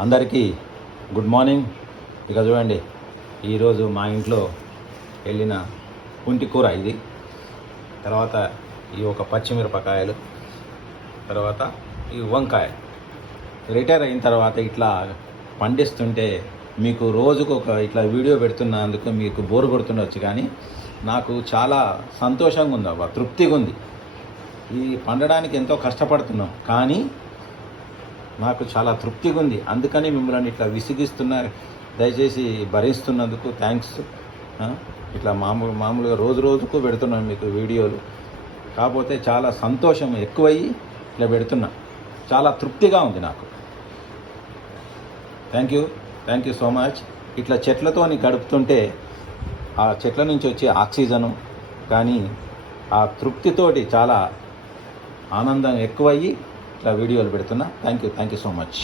అందరికీ good morning. ఇక చూడండి, ఈరోజు మా ఇంట్లో వెళ్ళిన పుంటి కూర ఇది, తర్వాత ఈ ఒక పచ్చిమిరపకాయలు, తర్వాత ఈ వంకాయ. రిటైర్ అయిన తర్వాత ఇట్లా పండిస్తుంటే మీకు రోజుకు ఒక ఇట్లా వీడియో పెడుతున్నందుకు మీకు బోరు కొడుతుండొచ్చు, కానీ నాకు చాలా సంతోషంగా ఉంది, అవ్వ తృప్తిగా ఉంది. ఈ పండడానికి ఎంతో కష్టపడుతున్నాం, కానీ నాకు చాలా తృప్తిగా ఉంది. అందుకని మిమ్మల్ని ఇట్లా విసిగిస్తున్నారు, దయచేసి భరిస్తున్నందుకు థ్యాంక్స్. ఇట్లా మామూలుగా రోజుకు పెడుతున్నాను మీకు వీడియోలు, కాకపోతే చాలా సంతోషం ఎక్కువయ్యి ఇట్లా పెడుతున్నా. చాలా తృప్తిగా ఉంది నాకు. Thank you so much. ఇట్లా చెట్లతోని గడుపుతుంటే ఆ చెట్ల నుంచి వచ్చే ఆక్సిజను కానీ ఆ తృప్తితోటి చాలా ఆనందం ఎక్కువయ్యి ఇట్లా వీడియోలు పెడుతున్నా. Thank you so much.